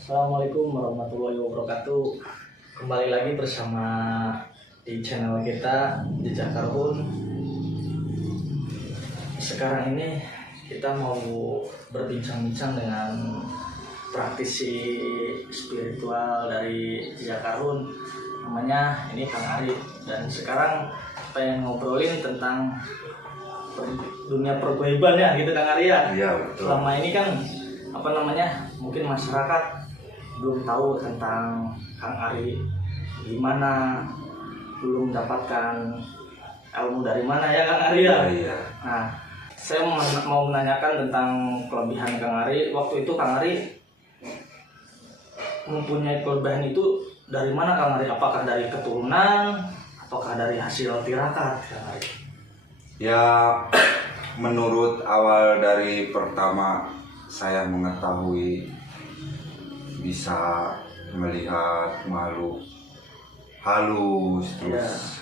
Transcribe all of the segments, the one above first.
Assalamualaikum warahmatullahi wabarakatuh. Kembali lagi bersama di channel kita Jejak Karhun. Sekarang ini kita mau berbincang-bincang dengan praktisi spiritual dari Jejak Karhun. Namanya ini Kang Ari. Dan sekarang pengen ngobrolin tentang dunia pergoiban ya gitu Kang Ari ya. Iya betul. Selama ini kan mungkin masyarakat belum tahu tentang Kang Ari gimana, belum mendapatkan ilmu dari mana ya Kang Ari ya. Iya. Nah, saya mau menanyakan tentang kelebihan Kang Ari. Waktu itu Kang Ari mempunyai kelebihan itu dari mana Kang Ari? Apakah dari keturunan ataukah dari hasil tirakat Kang Ari? Ya, menurut awal dari pertama saya mengetahui bisa melihat makhluk halus, terus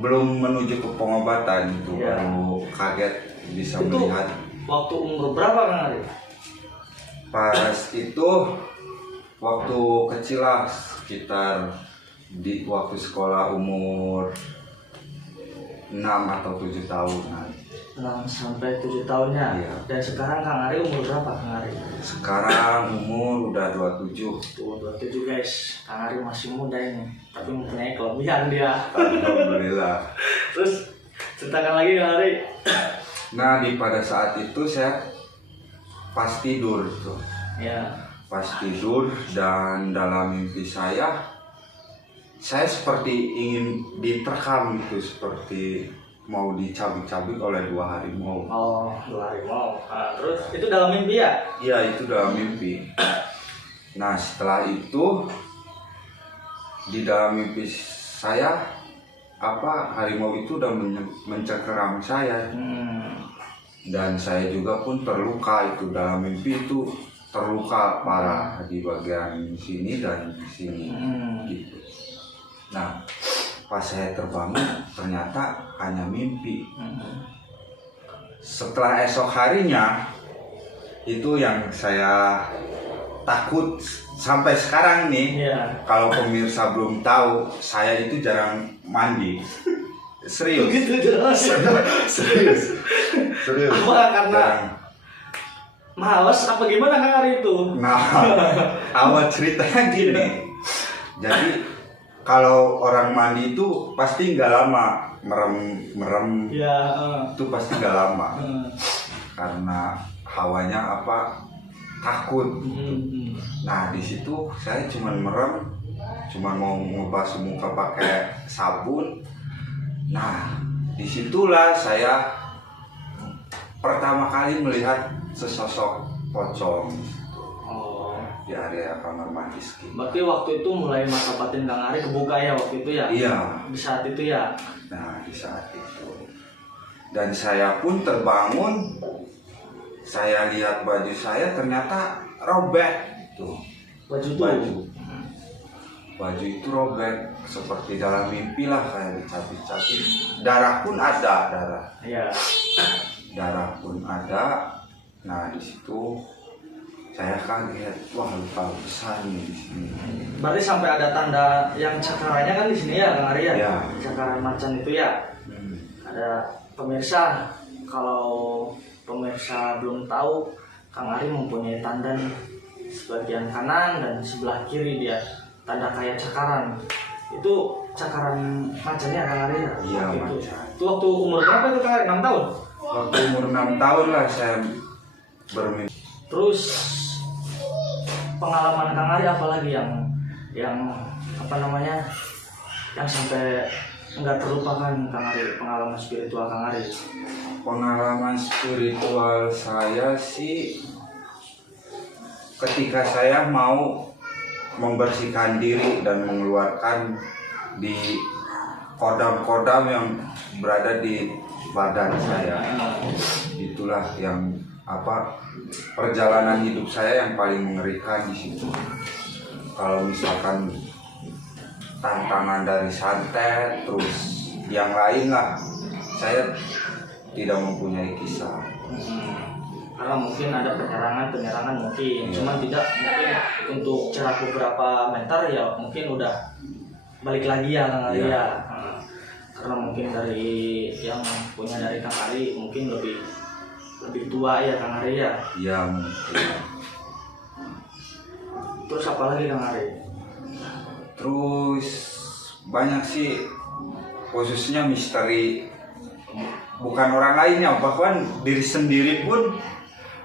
belum menuju ke pengobatan itu baru kaget bisa itu melihat. Waktu umur berapa Kang Ari? Pas itu waktu kecil lah, sekitar di waktu sekolah umur 6 atau 7 tahunan. 6 sampai 7 tahunnya. Iya. Dan sekarang Kang Ari umur berapa Kang Ari? Sekarang umur udah 27. Tuh 27 guys. Kang Ari masih muda ini, tapi mempunyai kelebihan dia. Alhamdulillah. Terus ceritakan lagi Kang Ari. Nah, pada saat itu saya pas tidur tuh. Ya. Pas tidur dan dalam mimpi saya seperti ingin diterkam gitu, seperti mau dicabik-cabik oleh 2 harimau. Oh, 2 harimau. Nah, terus itu dalam mimpi ya? Iya, itu dalam mimpi. Nah, setelah itu di dalam mimpi saya harimau itu udah mencengkeram saya. Dan saya juga pun terluka itu dalam mimpi itu, terluka parah di bagian sini dan sini gitu. Nah, pas saya terbangun ternyata hanya mimpi. Setelah esok harinya itu yang saya takut sampai sekarang nih. Kalau pemirsa belum tahu, saya itu jarang mandi. Serius. Gitu jelas. Serius. Apa karena males apa gimana Kang Ari itu? Nah, awal ceritanya gini. Jadi kalau orang mandi itu pasti nggak lama, merem Ya. itu pasti nggak lama. Karena hawanya takut. Nah, di situ saya cuman merem, cuman mau ngebasuh muka pakai sabun. Nah, disitulah saya pertama kali melihat sesosok pocong di area kamar mandi. Berarti waktu itu mulai mata batin Kang Ari kebuka ya waktu itu ya? Iya. Di saat itu ya? Nah, di saat itu. Dan saya pun terbangun, saya lihat baju saya ternyata robek tuh. Baju itu robek, seperti dalam mimpi lah, kayak dicabik-cabik. Darah pun ada, darah. Iya. Darah pun ada. Nah, di situ saya kaget, wah luka besar nih di sini. Berarti sampai ada tanda yang cakarannya kan di sini ya Kang Ari ya? Ya. Cakaran macan itu ya. Ada pemirsa, kalau pemirsa belum tahu, Kang Ari mempunyai tanda nih, sebagian kanan dan sebelah kiri dia tanda kayak cakaran. Itu cakaran macannya Kang Ari ya? Iya, Itu waktu umur berapa itu Kang Ari? 6 tahun? Waktu umur 6 tahun lah saya bermimpi. Terus pengalaman Kang Ari apa lagi yang yang sampai nggak terlupakan Kang Ari, pengalaman spiritual Kang Ari? Pengalaman spiritual saya sih ketika saya mau membersihkan diri dan mengeluarkan di kodam-kodam yang berada di badan saya. Itulah yang perjalanan hidup saya yang paling mengerikan di situ. Kalau misalkan tantangan dari santet, terus yang lain lah, saya tidak mempunyai kisah. karena mungkin ada penyerangan mungkin, cuman tidak mungkin untuk jarak beberapa meter ya mungkin udah balik lagi ya Kang Ari ya. Karena mungkin dari yang punya dari Kang Ari mungkin lebih tua ya Kang Ari ya. Iya mungkin. Terus apa lagi Kang Ari? Terus banyak sih, khususnya misteri bukan orang lainnya, bahkan diri sendiri pun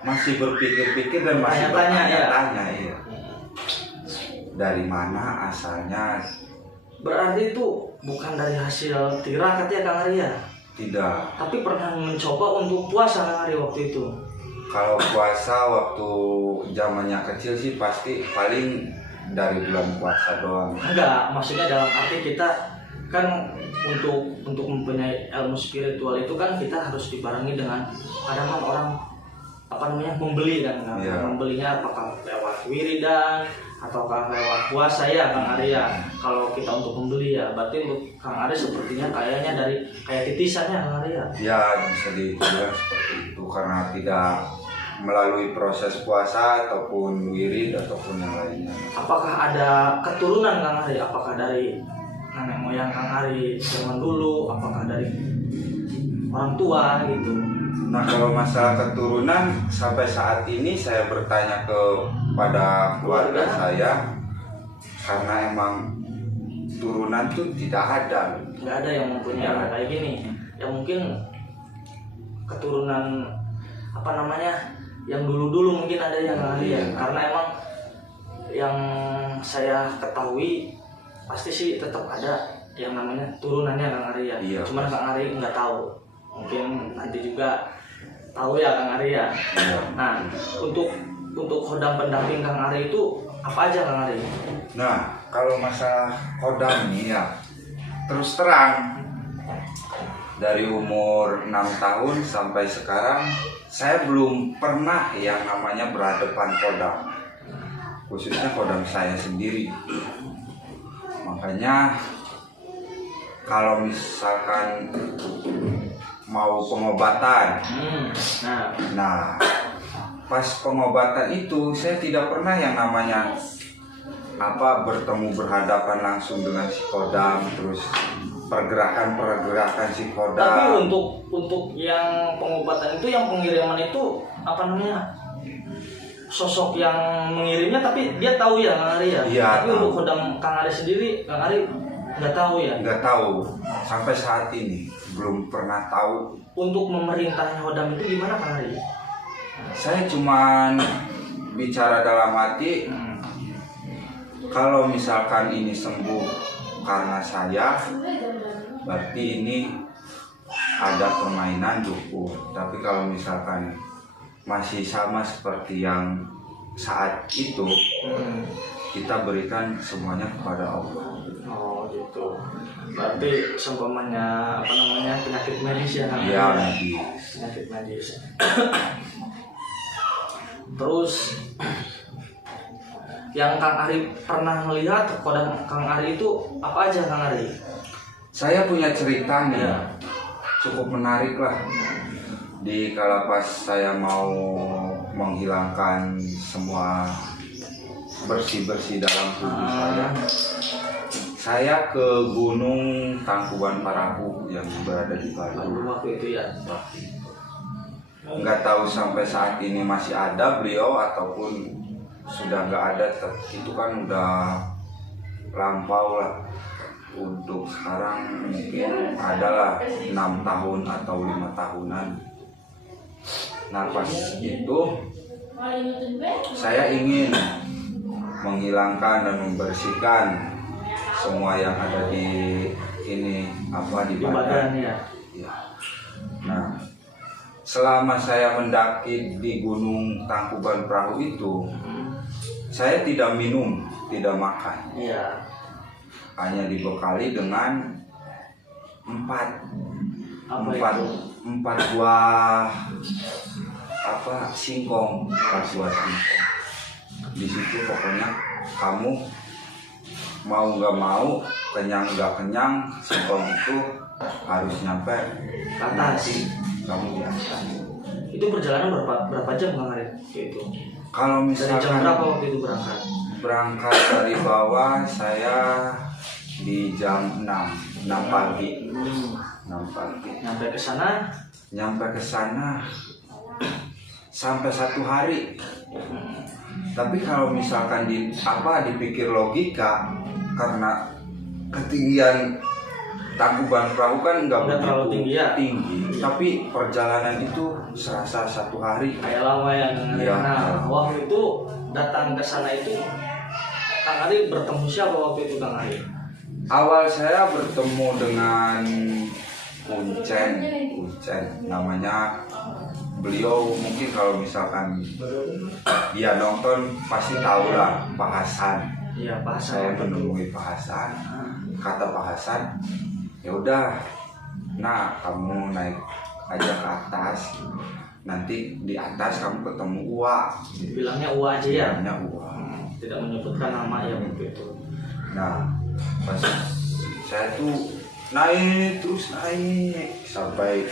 masih berpikir-pikir dan masih bertanya-tanya ya. Dari mana asalnya? Berarti itu bukan dari hasil tirakat ya Kang Ari ya? Tidak. Tapi pernah mencoba untuk puasa Kang Ari waktu itu? Kalau puasa waktu zamannya kecil sih pasti paling dari bulan puasa doang. Enggak, maksudnya dalam arti kita kan untuk mempunyai ilmu spiritual itu kan kita harus dibarengi dengan kadang kan orang membeli kan, membelinya apakah lewat wiridan ataukah lewat puasa ya Kang Ari ya. Kalau kita untuk membeli ya berarti untuk Kang Ari sepertinya kayaknya dari kayak titisannya Kang Ari ya. Ya bisa dibilang seperti itu, karena tidak melalui proses puasa ataupun wirid ataupun yang lainnya. Apakah ada keturunan Kang Ari? Apakah dari nenek moyang Kang Ari zaman dulu? Apakah dari orang tua gitu? Nah kalau masalah keturunan sampai saat ini saya bertanya kepada keluarga saya, karena emang turunan tuh tidak ada. Nggak ada yang mempunyai kayak gini. Yang mungkin keturunan yang dulu mungkin ada yang Kang Ari ya. Karena emang yang saya ketahui pasti sih tetap ada yang namanya turunannya Kang Ari ya. Iya, cuman Kang Ari nggak tahu. Mungkin nanti juga tahu ya Kang Ari ya. Iya. Nah, untuk khodam pendamping Kang Ari itu apa aja Kang Ari? Nah, kalau masalah khodam nih ya, terus terang dari umur 6 tahun sampai sekarang saya belum pernah yang namanya berhadapan khodam, khususnya khodam saya sendiri. Makanya kalau misalkan mau pengobatan, nah pas pengobatan itu saya tidak pernah yang namanya berhadapan langsung dengan si khodam, terus pergerakan si khodam. Tapi untuk yang pengobatan itu, yang pengiriman itu sosok yang mengirimnya tapi dia tahu ya Kang Ari ya. Iya, tapi tahu. Untuk khodam Kang Ari sendiri Kang Ari nggak tahu ya. Nggak tahu sampai saat ini belum pernah tahu. Untuk memerintahnya khodam itu gimana Kang Ari? Saya cuman bicara dalam hati, kalau misalkan ini sembuh karena saya, berarti ini ada permainan dukun. Tapi kalau misalkan masih sama seperti yang saat itu, kita berikan semuanya kepada Allah. Oh gitu. Berarti seumpamanya penyakit medis ya Kang? Iya, medis. Penyakit medis. Terus yang Kang Ari pernah melihat khodam Kang Ari itu apa aja Kang Ari? Saya punya cerita nih, cukup menarik lah. Di kala pas saya mau menghilangkan semua bersih-bersih dalam tubuh saya ke Gunung Tangkuban Parahu yang berada di Batu. Waktu itu ya. Nggak tahu sampai saat ini masih ada beliau ataupun sudah nggak ada. Itu kan udah lampau lah. Untuk sekarang mungkin adalah 6 tahun atau 5 tahunan. Nah pas itu saya ingin menghilangkan dan membersihkan semua yang ada di ini di badan. Ya. Nah selama saya mendaki di Gunung Tangkuban Perahu itu, saya tidak minum, tidak makan. Iya. Hanya dibekali dengan 4 buah singkong, 4 buah singkong. Di situ pokoknya kamu mau nggak mau, kenyang nggak kenyang, singkong itu harus nyampe atas. kamu di atas. Itu perjalanan berapa jam Kang Arif itu? Kalau Dari jam misalkan berapa waktu itu berangkat? berangkat dari bawah saya di jam 6 pagi. 6 pagi. Nyampe ke sana Nyampe ke sana sampai 1 hari. Tapi kalau misalkan dipikir logika, karena ketinggian Tangkuban Perahu kan nggak Nggak terlalu begitu tinggi ya? tapi perjalanan itu serasa 1 hari. kayak lama ya Kang Arif. Iya. Nah, waktu itu datang ke sana itu Kang Arif bertemu siapa waktu itu Kang Arif? Awal saya bertemu dengan Uncen, namanya. Beliau mungkin kalau misalkan dia nonton pasti tahu lah, Pak Hasan. Iya, Pak Hasan. Saya menemui Pak Hasan, kata Pak Hasan, ya udah, nah kamu naik aja ke atas, nanti di atas kamu ketemu Uwa. Bilangnya Uwa aja ya? Bilangnya Uwa. Tidak menyebutkan nama ya waktu itu. Nah, pas saya tuh naik sampai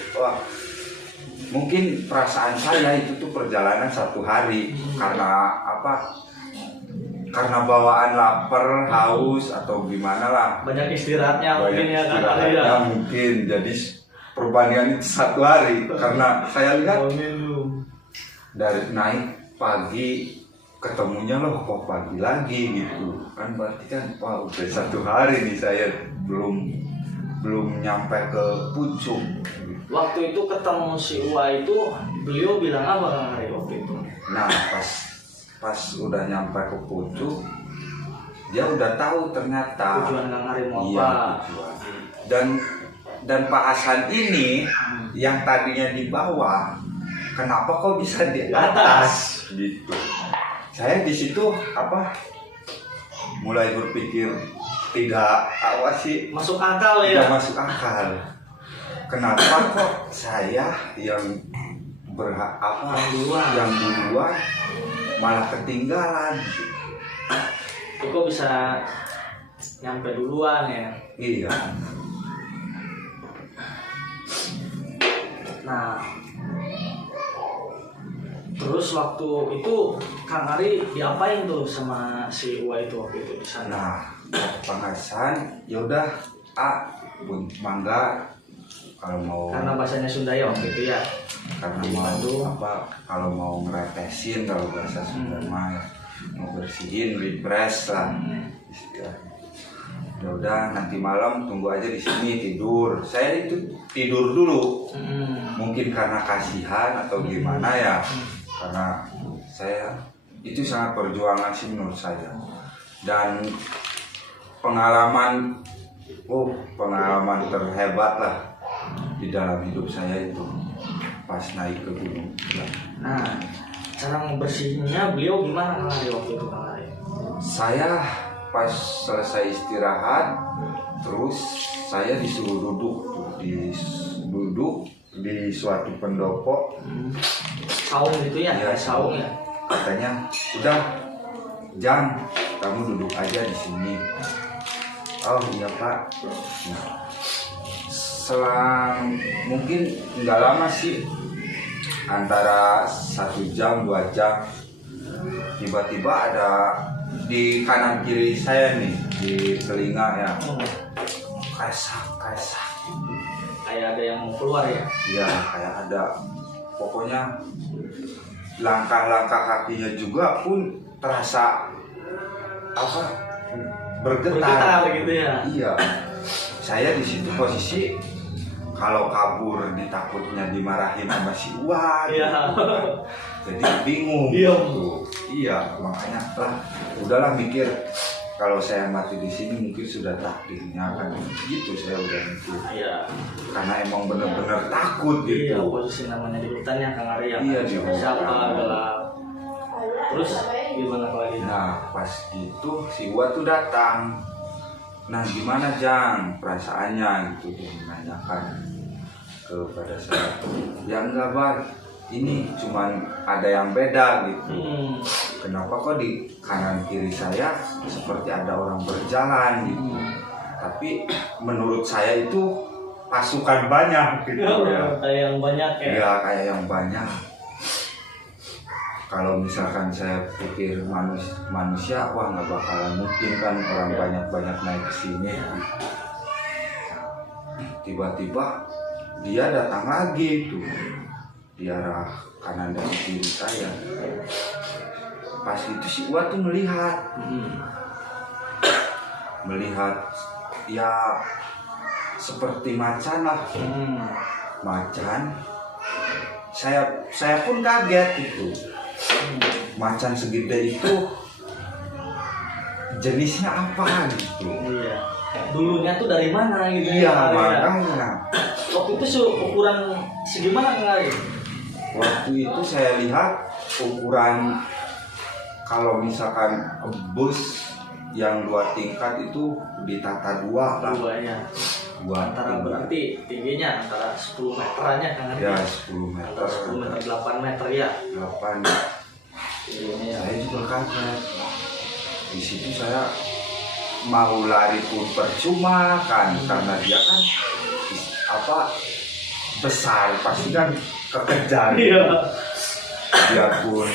mungkin perasaan saya itu tuh perjalanan 1 hari karena karena bawaan lapar, haus atau gimana lah. Banyak istirahatnya Banyak mungkin ya Kang Arif istirahatnya ya. mungkin. Jadi perbandingan itu 1 hari karena saya lihat dari naik pagi ketemunya loh kok pagi lagi gitu kan, berarti kan wah udah 1 hari nih saya belum nyampe ke puncak. Waktu itu ketemu si Uwa itu beliau bilang apa Kang Arif waktu itu? Nah pas udah nyampe ke puncak dia udah tahu ternyata Tujuan Kang Arif mau iya, apa? tujuan. Dan Pak Hasan ini yang tadinya di bawah, kenapa kok bisa di atas gitu? Saya di situ mulai berpikir tidak Masuk akal tidak ya? masuk akal. Kenapa kok saya yang yang duluan malah ketinggalan? Itu kok bisa nyampe duluan ya? Iya. Nah, terus waktu itu Kang Ari diapain tuh sama si Uwa itu waktu itu di sana? Nah, Pak Hasan, yaudah, mangga kalau mau. Karena bahasanya Sunda ya waktu itu ya. Karena Di mau Bandung. kalau mau ngeretesin kalau bahasa Sunda mah mau bersihin, refresh lah. Istilahnya. Ya udah, nanti malam tunggu aja di sini tidur. Saya itu tidur dulu. Mungkin karena kasihan atau gimana ya. Karena saya itu sangat perjuangan sih menurut saya. Dan pengalaman terhebat lah di dalam hidup saya itu pas naik ke gunung. Nah, cara membersihinnya beliau gimana Kang Ari waktu itu Kang Ari? Saya pas selesai istirahat, terus saya disuruh duduk di suatu pendopo. Saung gitu ya? Ya, Saung ya? Katanya, udah, Jang, kamu duduk aja di sini. Oh iya Pak. Nah, selang mungkin nggak lama sih, antara 1 jam 2 jam, tiba-tiba ada di kanan kiri saya nih, di telinga ya, kaisak. Kayak ada yang mau keluar ya? Iya, kayak ada, pokoknya langkah-langkah kakinya juga pun terasa bergetar gitu ya? Iya, saya di situ posisi kalau kabur ditakutnya dimarahin sama si Uwan. Iya. Jadi bingung. Iya, makanya udahlah mikir kalau saya mati di sini mungkin sudah takdirnya kan gitu, saya udah mikir. Iya. Karena emang bener-bener takut gitu. Iya, posisi namanya di hutan ya Kang Ari ya. Iya, di hutan. Siapa gelap. Terus gimana lagi? Nah, pas gitu si Uwa tuh datang. Nah, gimana Jang perasaannya gitu, dia menanyakan kepada saya. Ya enggak Bar, ini cuman ada yang beda gitu. Kenapa kok di kanan kiri saya seperti ada orang berjalan gitu. Tapi menurut saya itu pasukan banyak gitu ya. Kayak yang banyak ya? Ya kayak yang banyak. kalau misalkan saya pikir manusia, wah nggak bakalan mungkin kan orang banyak naik ke sini. Tiba-tiba dia datang lagi tuh di arah kanan dan kiri saya. Pas itu si Uwa tuh melihat ya seperti macan lah. Macan. Saya pun kaget itu. Macan segede itu jenisnya apa gitu. Iya. Dulunya tuh dari mana gitu. Iya, makanya. Waktu itu ukuran segimana Kang Ari? Waktu itu saya lihat ukuran kalau misalkan bus yang 2 tingkat itu ditata 2 lah. 2 ya. Antara berarti tingginya antara 10 meterannya Kang Ari. Ya 10 meter. Antara 10 meter 8 meter ya. 8. Tingginya ya. Saya juga kaget. Di situ saya mau lari pun percuma kan, karena dia kan besar, pasti kan kekejar. Iya. Biarpun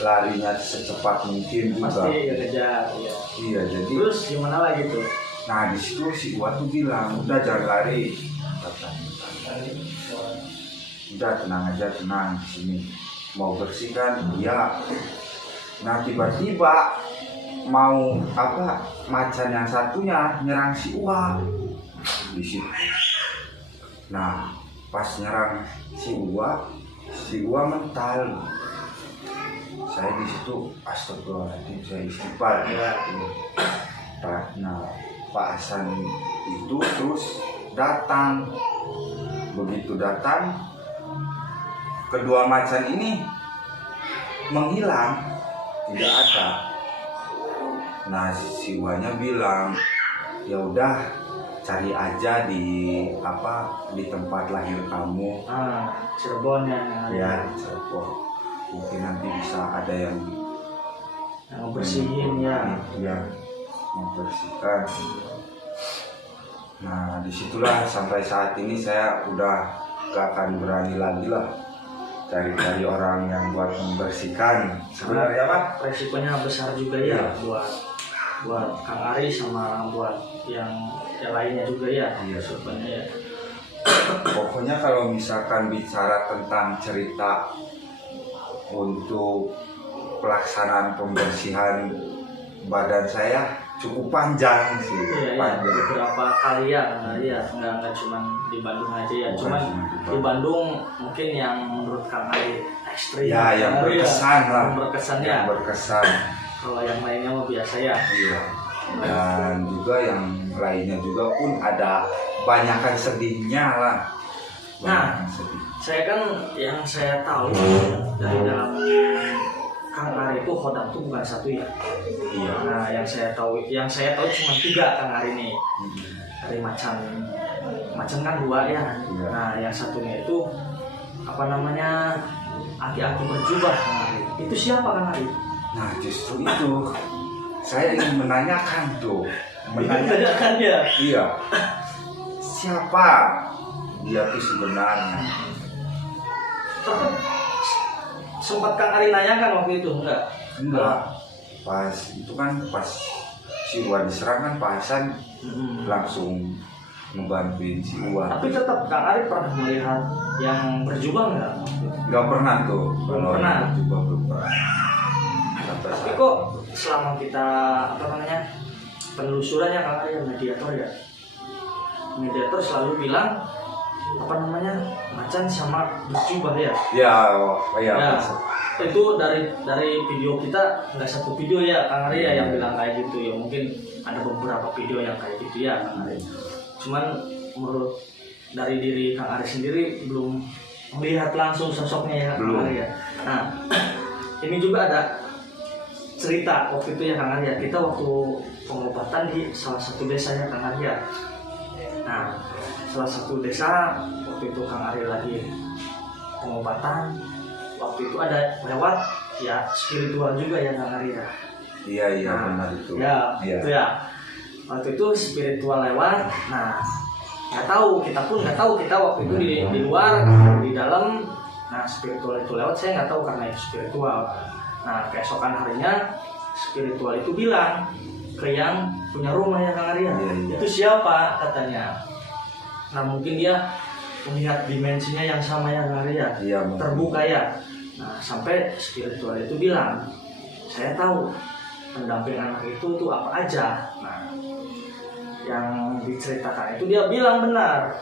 larinya secepat mungkin juga. Pasti kekejar. Iya. Iya, jadi. Terus gimana lagi tuh? Nah di situ si Uwa tuh bilang, udah jangan lari, udah tenang aja, tenang di sini mau bersihkan dia. Nah tiba-tiba mau macan yang satunya nyerang si Uwa di situ. Nah pas nyerang si Uwa mental. Saya di situ astagfirullahaladzim, saya istighfar. Nah Pak Hasan itu terus datang. Begitu datang, kedua macan ini menghilang, tidak ada. Nah si Uwanya bilang, ya udah cari aja di tempat lahir kamu. Cirebon ya Cirebon, mungkin nanti bisa ada yang bersihin ya membersihkan. Nah disitulah sampai saat ini saya udah gak akan berani lagi lah cari-cari orang yang buat membersihkan. Sebenarnya Pak, resikonya besar juga ya buat Kang Ari sama buat yang lainnya juga ya. Iya sebenarnya ya. Pokoknya kalau misalkan bicara tentang cerita untuk pelaksanaan pembersihan badan saya cukup panjang sih. Panjang. Beberapa kali ya, nggak cuma di Bandung aja ya. Cuman di Bandung mungkin yang menurut Kang Ari ekstrim. Ya, yang berkesan lah. Yang berkesan. Kalau yang lainnya mah biasa ya. Iya. Dan juga yang lainnya juga pun ada banyakan sedihnya lah. Nah, saya kan yang saya tahu dari dalam Kang Ari itu khodam itu bukan satu ya. Iya. Nah, yang saya tahu cuma 3 Kang Ari nih. Dari macan kan 2 ya. Iya. Nah, yang satunya itu aki-aki berjubah Kang Ari. Itu siapa Kang Ari? Nah, justru itu saya ingin menanyakan tuh. Menanyakan ya. Iya. Siapa dia tuh sebenarnya? Sempat Kang Ari nanyakan waktu itu enggak. Pas si Uwa diserang kan Pak Hasan langsung ngebantuin si Uwa. Tapi tetap Kang Ari pernah melihat yang berjubah nggak pernah tuh. Belum pernah. Belum pernah. Tapi kok selama kita penelusurannya Kang Ari mediator selalu bilang macan sama berjubah ya. Ya. Itu dari video kita nggak satu video ya Kang Ari ya yang bilang kayak gitu ya. Mungkin ada beberapa video yang kayak gitu ya Kang Ari. Cuman menurut dari diri Kang Ari sendiri belum melihat langsung sosoknya ya Kang Ari ya. Nah ini juga ada cerita waktu itu ya Kang Ari ya. Kita waktu pengobatan di salah satu desa ya Kang Ari ya. Nah salah satu desa waktu itu Kang Ari lagi pengobatan, waktu itu ada lewat ya spiritual juga ya Kang Ari ya. Iya benar itu. Itu ya. Waktu itu spiritual lewat. Nah kita pun nggak tahu kita waktu itu di luar, di dalam Nah spiritual itu lewat, saya nggak tahu karena itu spiritual. Nah keesokan harinya spiritual itu bilang ke yang punya rumah ya Kang Arya, itu siapa katanya. Nah mungkin dia melihat dimensinya yang sama ya Kang Arya, terbuka ya. Nah sampai spiritual itu bilang, saya tahu pendamping anak itu tuh apa aja. Nah yang diceritakan itu dia bilang benar,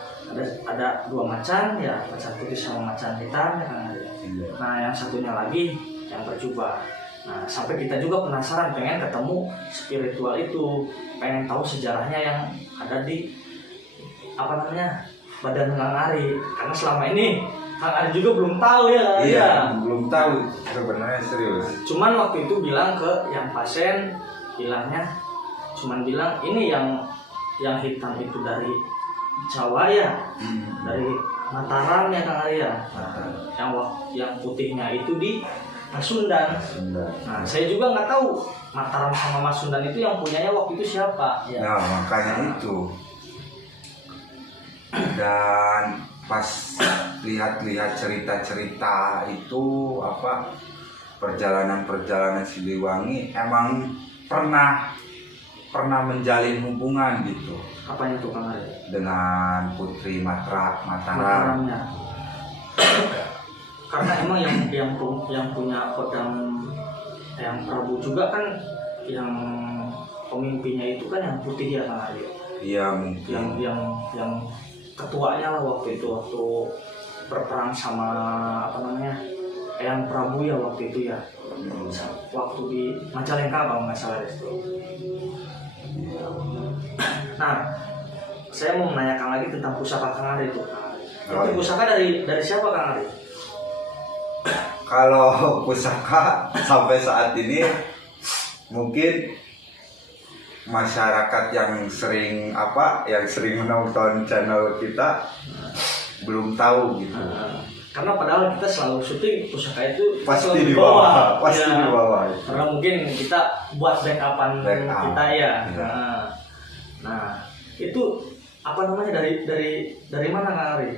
ada 2 macan ya, macan putih sama macan hitam ya Kang Arya. Nah yang satunya lagi yang berjubah. Nah sampai kita juga penasaran, pengen ketemu spiritual itu, pengen tahu sejarahnya yang ada di badan Kang Ari, karena selama ini Kang Ari juga belum tahu ya. Iya, belum tahu sebenarnya, serius. Cuman waktu itu bilang ke yang pasien, cuman bilang ini yang hitam itu dari Jawa ya, dari Mataram ya Kang Ari ya. Yang putihnya itu di Masundan. Nah saya juga nggak tahu Mataram sama Masundan itu yang punyanya waktu itu siapa ya. Nah makanya itu. Dan pas lihat-lihat cerita-cerita itu, perjalanan Siliwangi emang pernah menjalin hubungan gitu. Apanya tuh Kang Ari? Dengan Putri Mataram. Mataramnya. Karena emang yang punya kodam yang Prabu juga kan, yang pemimpinnya itu kan yang putih ya Kang Ari. Iya mungkin. Yang ketuanya lah waktu berperang sama yang Prabu ya waktu itu ya. Waktu di Majalengka kalau nggak salah itu. Nah, saya mau menanyakan lagi tentang pusaka Kang Ari itu. Itu pusaka dari siapa Kang Ari? Kalau pusaka sampai saat ini mungkin masyarakat yang sering menonton channel kita belum tahu gitu. Karena padahal kita selalu syuting pusaka itu pasti di bawah. Karena mungkin kita buat backupan kita ya. Nah, itu dari mana Kang Ari?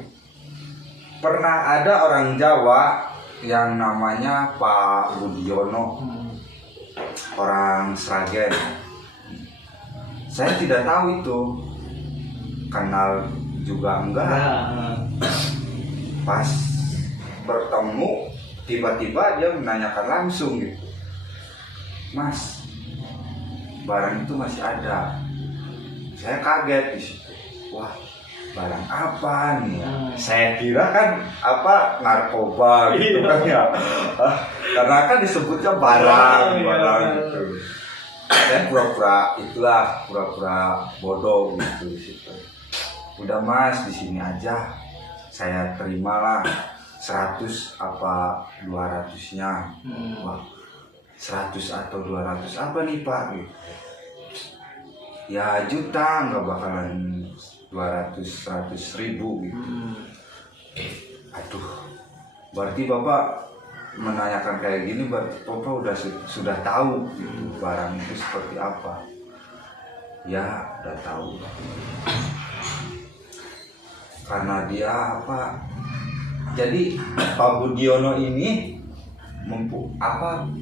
Pernah ada orang Jawa yang namanya Pak Budiono, orang Sragen. Saya tidak tahu itu, kenal juga enggak. Pas bertemu tiba-tiba dia menanyakan langsung gitu, Mas, barang itu masih ada. Saya kaget di situ. Wah, barang apa nih ya? Saya kira kan narkoba gitu kan ya. Karena kan disebutnya barang gitu. Saya pura-pura bodoh gitu di situ. Udah Mas, di sini aja. Saya terimalah 100 apa 200-nya. Wah, 100 atau 200 apa nih Pak? Gitu. Ya juta, nggak bakalan 200-100 ribu gitu. Aduh, berarti Bapak menanyakan kayak gini, berarti Bapak sudah tahu gitu, barang itu seperti apa. Ya udah tahu. Karena dia jadi Pak Budiono ini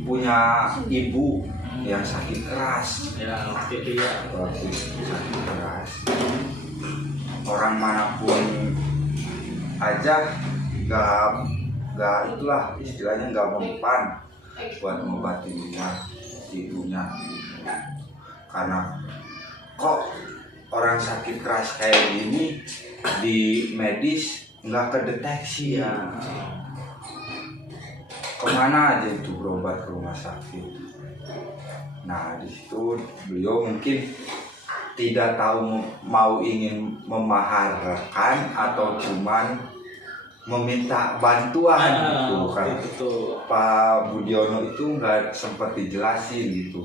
punya ibu yang sakit keras. Ya, waktu itu ya. Sakit keras. Orang manapun aja gak itulah istilahnya, gak mempan buat mengobati ibunya. Karena kok orang sakit keras kayak gini di medis nggak kedeteksi ya. Kemana aja itu berobat ke rumah sakit. Nah di situ beliau mungkin tidak tahu mau ingin memaharkan atau cuman meminta bantuan gitu kan. Pak Budiono itu nggak sempat dijelasin gitu.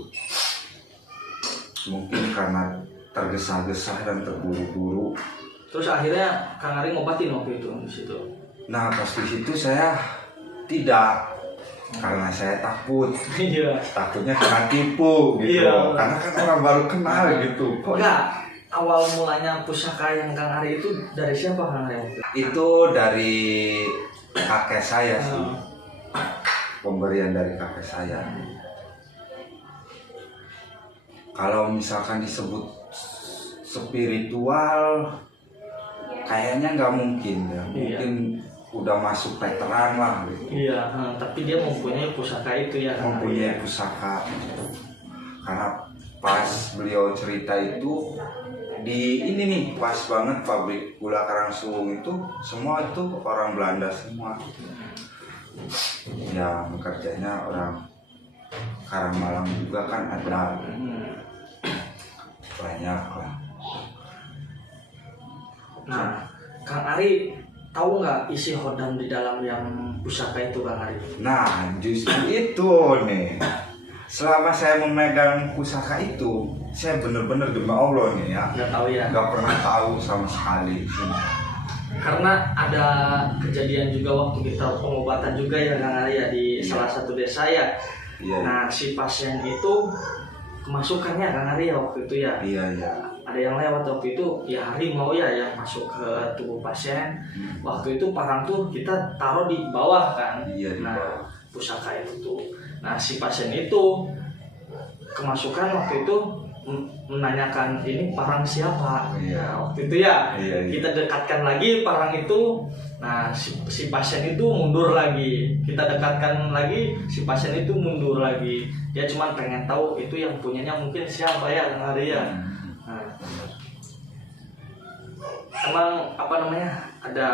Mungkin karena tergesa-gesa dan terburu-buru. Terus akhirnya Kang Ari ngobatin waktu itu di situ. Nah pas di situ saya tidak, karena saya takut. Takutnya kena tipu gitu. Karena kan orang baru kenal gitu. Enggak, awal mulanya pusaka yang Kang Ari itu dari siapa Kang Ari? Itu dari kakek saya sih, pemberian dari kakek saya. Kalau misalkan disebut spiritual, kayaknya nggak mungkin ya. Mungkin udah masuk veteran lah gitu. Iya, tapi dia mempunyai pusaka itu ya. Mempunyai pusaka. Karena pas beliau cerita itu di ini nih, pas banget pabrik gula Karangsuwung itu semua itu orang Belanda semua. Ya kerjanya orang Karangmalang juga kan ada. Banyak lah. Nah, Kang Ari tahu nggak isi hodam di dalam yang pusaka itu, Kang Ari? Nah, justru itu nih. Selama saya memegang pusaka itu, saya bener-bener demi Allah nih ya, Nggak tahu ya? nggak pernah tahu sama sekali. Karena ada kejadian juga waktu kita pengobatan juga ya, Kang Ari ya, di salah satu desa ya. Iya. Nah, si pasien itu kemasukannya, Kang Ari ya, waktu itu ya. Iya, iya. Ada yang lewat waktu itu, ya harimau ya yang masuk ke tubuh pasien. Waktu itu parang tuh kita taruh di bawah kan. Iya, di Nah, bawah. pusaka itu tuh. Nah, si pasien itu kemasukan waktu itu menanyakan ini parang siapa. Iya. Nah, waktu itu ya Iya, iya. kita dekatkan lagi parang itu. Nah, si pasien itu mundur lagi. Kita dekatkan lagi, si pasien itu mundur lagi. Dia cuma pengen tahu itu yang punyanya mungkin siapa ya, Kang Ari ya. Nah, emang apa namanya, ada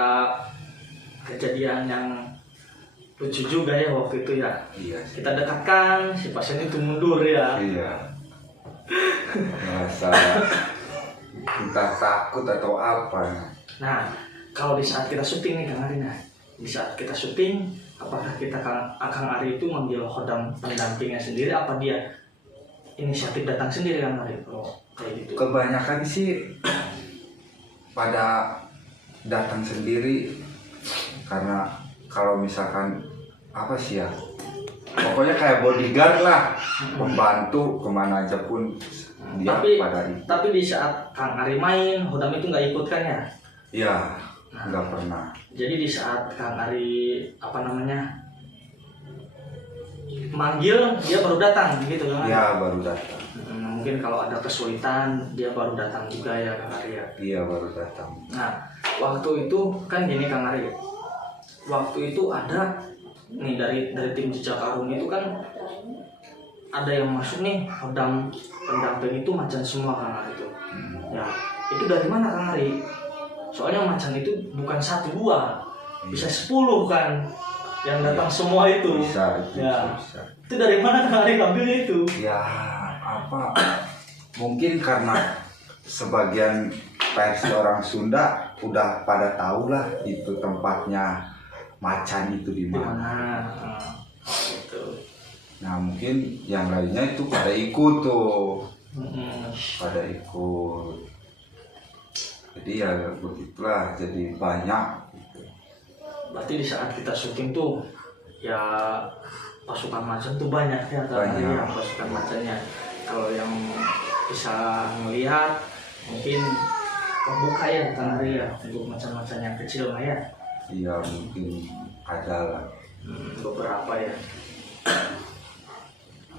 kejadian yang lucu juga ya waktu itu ya. Iya. Kita dekatkan, si pasien itu mundur ya. Iya. Merasa entah takut atau apa. Nah, kalau di saat kita syuting nih Kang Ari, nah, di saat kita syuting, apakah kita Kang Ari itu ngambil hodam pendampingnya sendiri, apa dia inisiatif datang sendiri, Kang Ari? Oh, kayak gitu. Kebanyakan sih pada datang sendiri, karena kalau misalkan apa sih ya, pokoknya kayak bodyguard lah, pembantu kemana aja pun dia pada itu. Tapi di saat Kang Ari main, hodam itu nggak ikut kan ya? Iya, nggak pernah. Jadi di saat Kang Ari apa namanya manggil, dia baru datang gitu kan? Iya, baru datang. Mungkin kalau ada kesulitan dia baru datang juga ya, Kang Ari ya? Iya, baru datang. Nah, waktu itu kan gini Kang Ari, waktu itu ada nih dari tim Jejak Karun itu kan ada yang masuk nih hodam pendamping itu macan semua, Kang Ari itu. Ya, itu dari mana, Kang Ari? Soalnya macan itu bukan 1, 2, bisa 10 kan yang datang semua itu. Bisa, ya. bisa. Itu dari mana, Kang Ari ngambilnya itu? Ya, apa? Mungkin karena sebagian versi orang Sunda udah pada tahu lah itu tempatnya macan itu di mana. Gitu. Nah, mungkin yang lainnya itu pada ikut tuh. Mm-mm. Pada ikut. Jadi ya begitulah, jadi banyak gitu. Berarti di saat kita syuting tuh ya pasukan macan tuh banyak ya, Kang Ari ya, pasukan macannya. Kalau yang bisa melihat mungkin kebuka ya, Kang Ari ya, untuk macan-macan yang kecil lah ya. Iya, mungkin ada lah. Beberapa ya.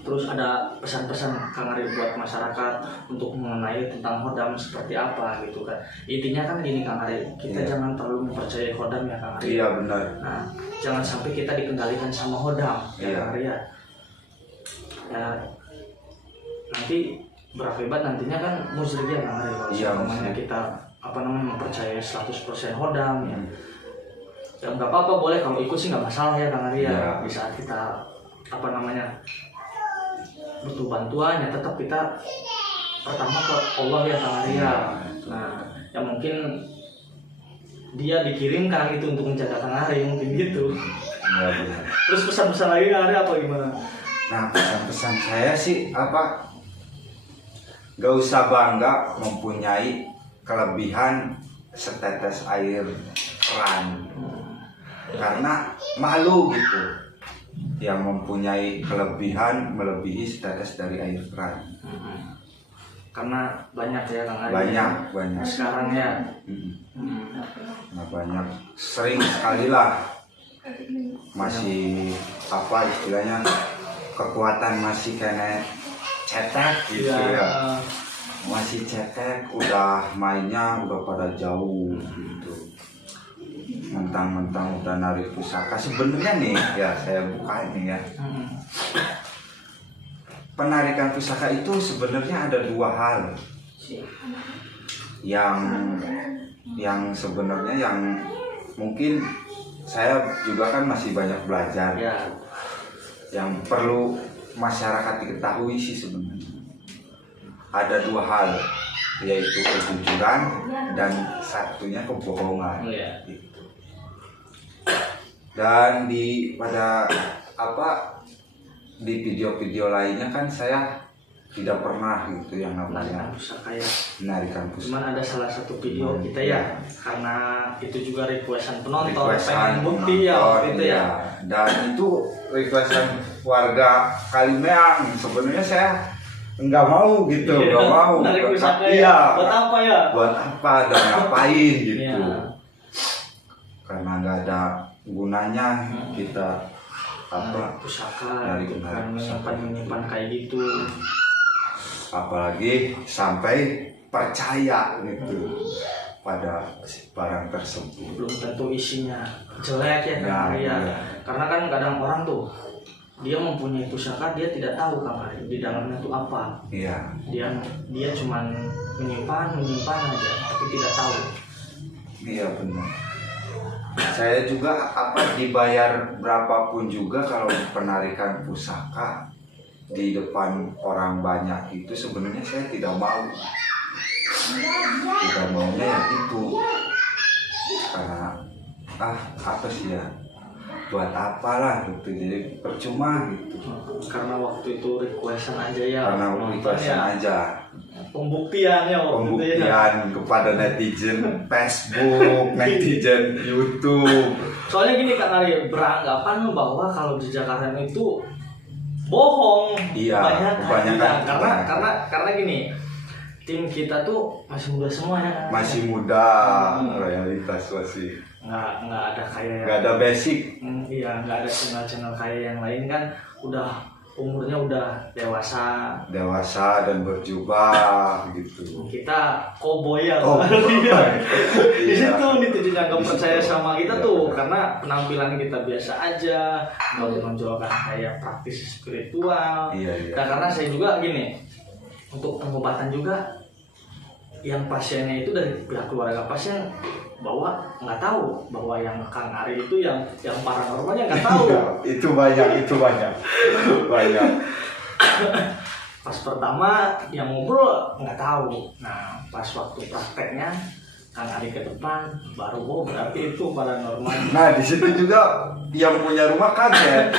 Terus ada pesan-pesan Kang Ari buat masyarakat untuk mengenai tentang hodam seperti apa gitu kan. Intinya kan gini Kang Ari, kita jangan terlalu mempercayai hodam ya, Kang Ari. Iya, benar. Nah, jangan sampai kita dikendalikan sama hodam ya, Kang Ari ya. Ya, nanti berakibat nantinya kan musyrik ya, Kang Ari. Kalau semuanya kita apa namanya mempercayai 100% hodam ya. Ya nggak apa-apa, boleh kalau ikut sih nggak masalah ya, Kang Ari ya. Di saat kita apa namanya butuh bantuan ya tetap kita pertama ke Allah ya, Kang Ari ya. Nah, yang mungkin dia dikirimkan itu untuk menjaga Kang Ari mungkin gitu. Ya, benar. Terus pesan-pesan lagi Kang Ari apa gimana? Nah, pesan-pesan saya sih apa? Gak usah bangga mempunyai kelebihan setetes air keran, karena malu gitu yang mempunyai kelebihan melebihi setetes dari air keran. Karena banyak ya, Kang Ari. Banyak Sekarang ya. Nah, banyak, sering sekali lah masih apa istilahnya, kekuatan masih kena cetek gitu ya, masih cetek, udah mainnya udah pada jauh gitu, mentang-mentang udah narik pusaka. Sebenarnya nih ya, saya buka ini ya, penarikan pusaka itu sebenarnya ada dua hal yang sebenarnya yang mungkin saya juga kan masih banyak belajar Ya. yang perlu masyarakat diketahui sih sebenarnya. Ada dua hal, yaitu kejujuran dan satunya kebohongan. Oh, ya. Gitu. Dan di video-video lainnya kan saya tidak pernah gitu yang Penarikan namanya pusaka ya. menarikan pusaka. Cuman ada salah satu video kita ya, karena itu juga requestan penonton, Requestan pengen bukti ya penonton, waktu itu ya. iya. Dan itu requestan warga Kalimeang. Sebenarnya saya nggak mau gitu, Iya, nggak mau. menarik pusaka ya. Iya. Buat apa ya? Buat apa dan ngapain gitu. Iya. Karena nggak ada gunanya kita Menarik pusaka, Menarik gitu kan, pusaka. menyimpan kayak gitu. Apalagi sampai percaya gitu pada barang tersebut. Belum tentu isinya jelek ya Kang Ari ya. Iya. Karena kan kadang orang tuh dia mempunyai pusaka, dia tidak tahu Kang Ari di dalamnya tuh apa. Iya. Dia cuman menyimpan aja, tapi tidak tahu. Iya benar. Saya juga dibayar berapapun juga kalau penarikan pusaka di depan orang banyak itu sebenarnya saya tidak mau. Tidak maunya ya itu. Karena apa sih ya? Buat apalah gitu. Jadi percuma gitu. Karena waktu itu requestan aja ya. Karena penonton requestan ya. aja. Pembuktiannya waktu itu ya. Pembuktian kepada netizen Facebook, netizen YouTube. Soalnya gini Kang Ari, beranggapan bahwa kalau di Jakarta itu bohong. Iya, kebanyakan. kebanyakan. Karena gini, tim kita tuh masih muda semua ya. Kang Ari. Masih muda, realitas masih. Nggak ada kayak Nggak ada basic. Iya, nggak ada channel kayak yang lain kan, udah umurnya udah dewasa. Dan berjubah gitu. Kita koboi ya. Oh, Di iya. situ netizen yang nggak Di percaya situ. sama kita Iya, tuh iya. karena penampilan kita biasa aja, nggak menonjolkan kayak praktisi spiritual. Iya. Nah, karena saya juga gini, untuk pengobatan juga yang pasiennya itu dari pihak keluarga pasien bahwa nggak tahu bahwa yang Kang Ari itu yang paranormalnya nggak tahu. itu banyak. Pas pertama yang ngobrol nggak tahu. Nah pas waktu prakteknya Kang Ari ke depan baru berarti itu paranormal. Nah di situ juga yang punya rumah kaget.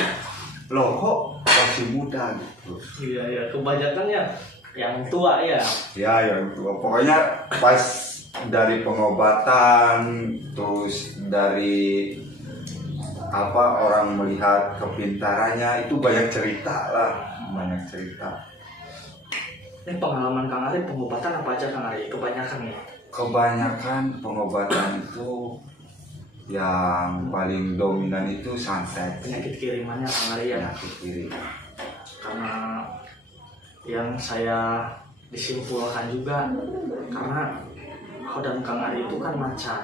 Loh kok masih muda gitu. Iya kebanyakan ya yang tua ya. Ya yang tua. Pokoknya pas dari pengobatan, terus dari orang melihat kepintarannya itu banyak cerita. Ini pengalaman Kang Ari pengobatan apa aja Kang Ari? Kebanyakan ya. Kebanyakan pengobatan itu yang paling dominan itu santet, Penyakit kirimannya Kang Ari ya. penyakit kiri. Karena yang saya disimpulkan juga karena Hodam Kang Ari itu kan macan.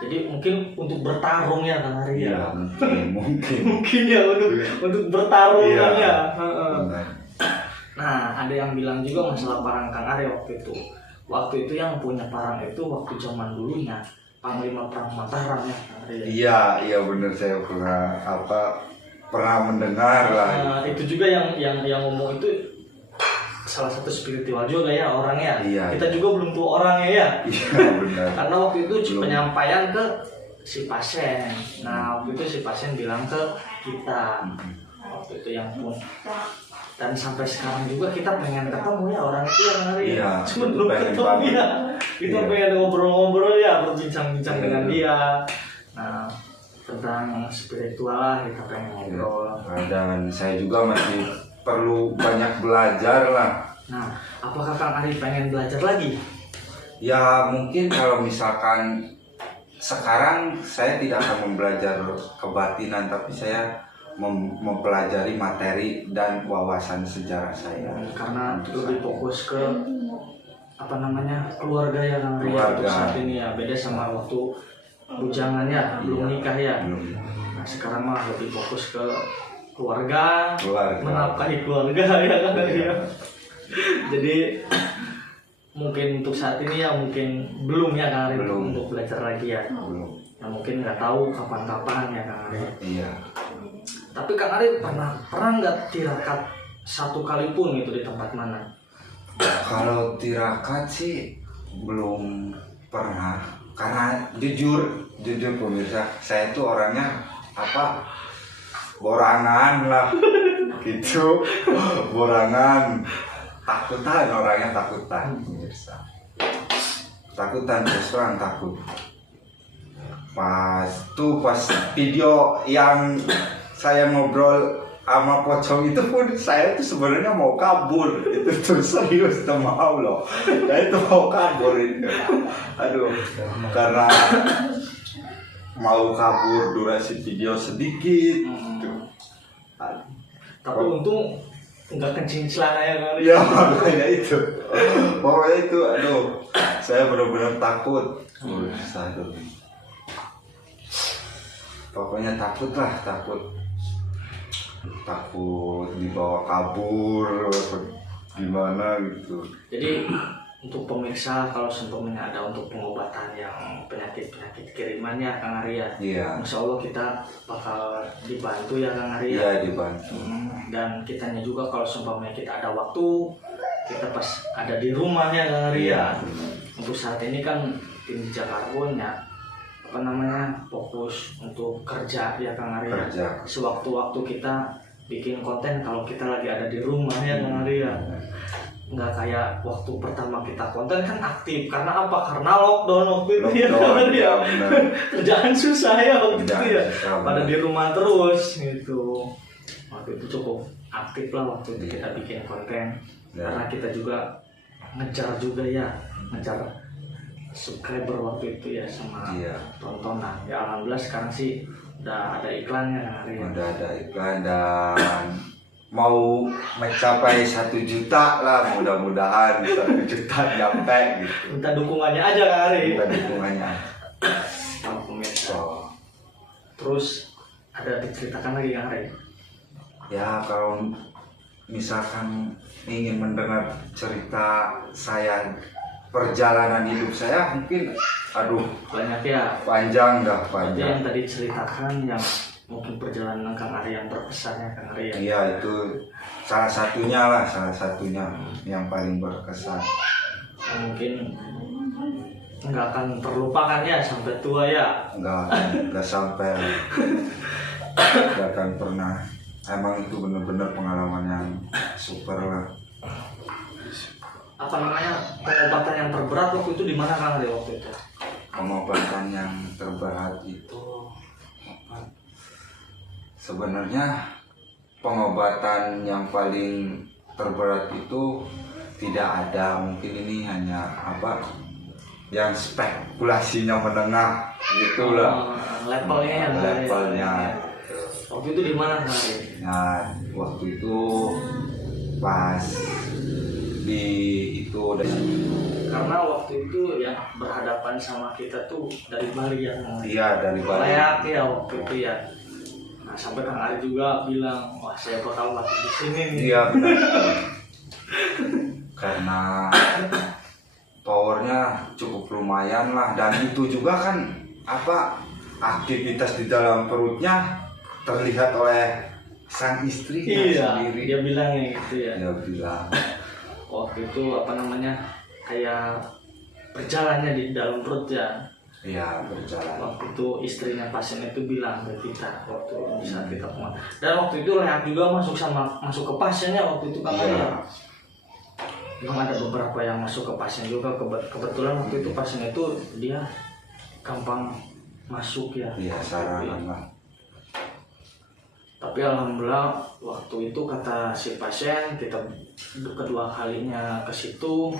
Jadi mungkin untuk bertarung ya Kang Ari ya. Iya mungkin. Mungkin ya untuk bertarung Iya. kan ya. Benar. Nah, ada yang bilang juga masalah parang Kang Ari waktu itu. Waktu itu yang punya parang itu waktu zaman dulunya Panglima Perang Mataram ya Kang Ari. Iya benar, saya pernah mendengar lah. Itu juga yang ngomong itu salah satu spiritual juga ya orangnya. Iya. Kita juga belum tahu orangnya ya. Iya benar. Karena waktu itu Belum. penyampaian ke si pasien. Nah waktu itu si pasien bilang ke kita. Waktu itu yang pun. Dan sampai sekarang juga kita pengen ketemu ya orang itu yang hari. Iya, Cuma belum pengen ketemu banget. ya. Kita Iya. pengen ngobrol-ngobrol ya, berbincang-bincang Iya. dengan dia. Nah tentang spiritual lah kita pengen ngobrol. Dan saya juga masih perlu banyak belajar lah. Nah apakah Kang Ari pengen belajar lagi? Ya mungkin kalau misalkan sekarang saya tidak akan belajar kebatinan, tapi saya mempelajari materi dan wawasan sejarah saya. Karena lebih fokus ke apa namanya keluarga ya Kang Ria untuk saat ini ya, beda sama waktu bujangannya belum nikah ya. Nah sekarang mah lebih fokus ke keluarga. Menafkahi keluarga ya Kang Ria. Jadi mungkin untuk saat ini ya mungkin belum ya Kang Ria untuk belajar lagi ya. Belum. Nah mungkin nggak tahu kapan-kapan ya Kang Ria. Iya. Tapi Kang Ari pernah nggak tirakat satu kali pun gitu di tempat mana? Kalau tirakat sih belum pernah, karena jujur pemirsa, saya tuh orangnya apa, borangan lah gitu, borangan, orangnya takutan pemirsa, terus terang takut. Pas video yang saya ngobrol sama pocong itu pun saya tuh sebenarnya mau kabur, itu tuh serius sama Allah, saya itu mau kabur itu, aduh, karena mau kabur durasi video sedikit, Tapi untung nggak kencing celana ya kali. Ya makanya itu, pokoknya itu, aduh, saya benar-benar takut, pokoknya takut dibawa kabur gimana gitu. Jadi untuk pemirsa, kalau seumpamanya ada untuk pengobatan yang penyakit kiriman ya Kang Arya, iya, Insya Allah kita bakal dibantu ya Kang Arya. Iya dibantu. Dan kitanya juga kalau seumpamanya kita ada waktu, kita pas ada di rumah ya Kang Arya. Untuk saat ini kan tim Jakarta ya apa namanya fokus untuk kerja ya Kang Arya. Sewaktu-waktu kita bikin konten kalau kita lagi ada di rumah ya Kang Arya. Nggak kayak waktu pertama kita konten kan aktif, karena apa? Karena lockdown waktu itu ya Kang Arya. Kerjaan susah ya waktu itu ya. Pada di rumah terus gitu. Waktu itu cukup aktif lah waktu itu kita bikin konten. Karena kita juga ngejar subscriber waktu itu ya sama tontonan. Ya alhamdulillah sekarang sih udah ada iklannya Kang Arya. Udah ada iklan dan mau mencapai 1 juta lah, mudah-mudahan 1 juta nyampe gitu. Minta dukungannya aja Kang Arya. Minta dukungannya. Sama pemirsa. Terus ada diceritakan lagi Kang Arya? Ya kalau misalkan ingin mendengar cerita saya, perjalanan hidup saya, mungkin banyak ya, panjang. Yang tadi ceritakan yang mungkin perjalanan Kang Arya yang berkesan ya Kang Arya. Iya, itu salah satunya yang paling berkesan. Mungkin nggak akan terlupakan ya sampai tua ya. Nggak sampai, nggak akan pernah. Emang itu benar-benar pengalaman yang super lah. Apa namanya, pengobatan yang terberat waktu itu di mana Kang Arya waktu itu? Pengobatan yang terberat itu sebenarnya pengobatan yang paling terberat itu tidak ada, mungkin ini hanya yang spekulasinya menengah gitulah. Levelnya. Waktu itu di mana Kang Arya? Nah, waktu itu pas karena waktu itu yang berhadapan sama kita tuh dari Bali ya. Iya, dari Bali. Layak ya waktu itu ya. Nah sampai Kang Ari juga bilang, wah saya bakal mati di sini nih. Iya benar. Karena powernya cukup lumayan lah, dan itu juga kan aktivitas di dalam perutnya terlihat oleh sang istrinya sendiri. Dia bilangnya gitu ya. Dia bilang. Waktu itu kayak berjalannya di dalam perut ya. Iya, berjalan. Waktu itu istrinya pasien itu bilang ke kita waktu saat kita kemana. Dan waktu itu Leak juga masuk ke pasiennya waktu itu Kang Arya. Memang ada beberapa yang masuk ke pasien juga. Kebetulan waktu itu pasien itu dia gampang masuk ya. Iya, sarangan lah. Tapi alhamdulillah waktu itu kata si pasien, kita kedua kalinya ke situ.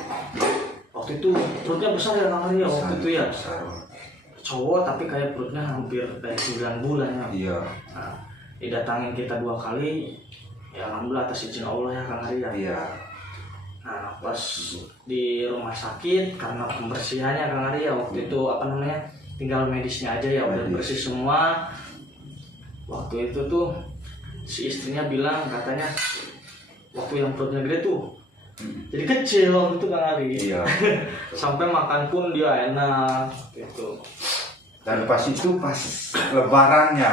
Waktu itu perutnya besar ya Kang Arya waktu itu ya. cowok tapi kayak perutnya hampir kayak 9 bulan ya. Iya. Nah, didatangin kita 2 kali, ya alhamdulillah atas izin Allah ya Kang Ari ya. Iya. Nah pas di rumah sakit karena pembersihannya Kang Ari ya waktu itu apa namanya tinggal medisnya aja ya udah bersih semua. Waktu itu tuh si istrinya bilang katanya waktu yang perutnya gede tuh jadi kecil waktu itu Kang Ari. Iya. Sampai makan pun dia enak gitu. Dan pas itu pas lebarannya,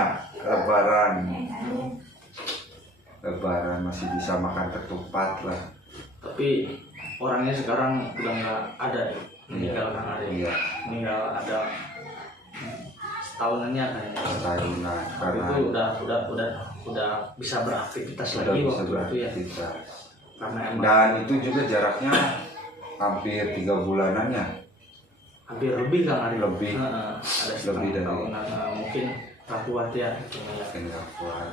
lebaran masih bisa makan ketupat lah. Tapi orangnya sekarang udah nggak ada ya, meninggal Kang Ari. Iya. Meninggal ada setahunannya kayaknya. Tahunan karena Itu udah bisa beraktivitas sudah lagi bisa waktu itu ya. beraktivitas. Karena emang Dan itu juga jaraknya hampir 3 bulanan ya. hampir lebih Kang Ari. Lebih. Ada Lebih setengah dari- tahunan. Mungkin tak kuat ya. Cuma ya Mungkin nggak kuat.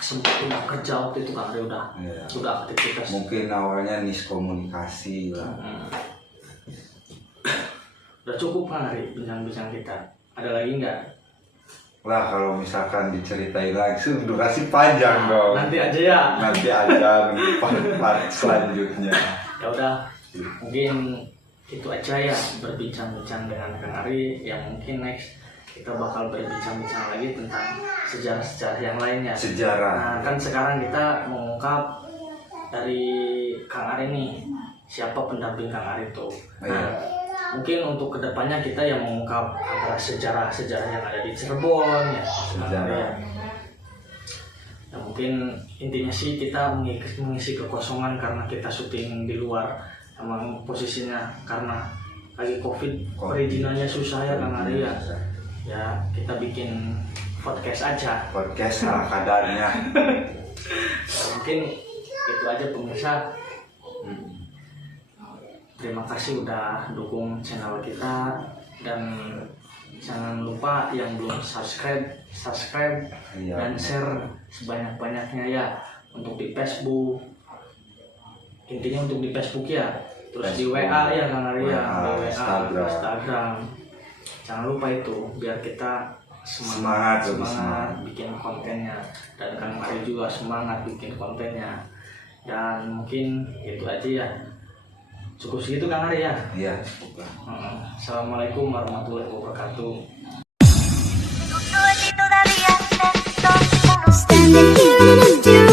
sempat udah kerja waktu itu Kang Ari Iya. udah aktivitas. Mungkin awalnya miskomunikasi lah. Udah cukup Kang Ari bincang-bincang kita. Ada lagi nggak? Lah kalau misalkan diceritain langsung durasi panjang dong. Nanti aja ya. Nanti aja part selanjutnya. Ya udah, mungkin itu aja ya berbincang-bincang dengan Kang Ari. Yang mungkin next kita bakal berbincang-bincang lagi tentang sejarah-sejarah yang lainnya. Sejarah. Nah kan sekarang kita mengungkap dari Kang Ari nih siapa pendamping Kang Ari itu. Nah, mungkin untuk kedepannya kita yang mengungkap antara sejarah-sejarah yang ada di Cirebon ya. Sejarah. Ya mungkin intinya sih kita mengisi kekosongan karena kita syuting di luar. Emang posisinya karena lagi COVID. Perizinannya susah ya Kang Ari ya. Ya kita bikin podcast aja. Podcast ala kadarnya. Mungkin itu aja pemirsa. Terima kasih udah dukung channel kita dan jangan lupa yang belum subscribe Iya. dan share sebanyak-banyaknya ya untuk di Facebook. Intinya untuk di Facebook ya. Terus di Facebook, WA ya Kang Ari ya, WA, di Instagram. Instagram. Jangan lupa itu biar kita Semangat, lebih semangat. bikin kontennya dan Kang Ari juga semangat bikin kontennya. Dan mungkin itu aja ya. Cukup segitu Kang Ari ya. Iya. Assalamualaikum warahmatullahi wabarakatuh. Standing here in empty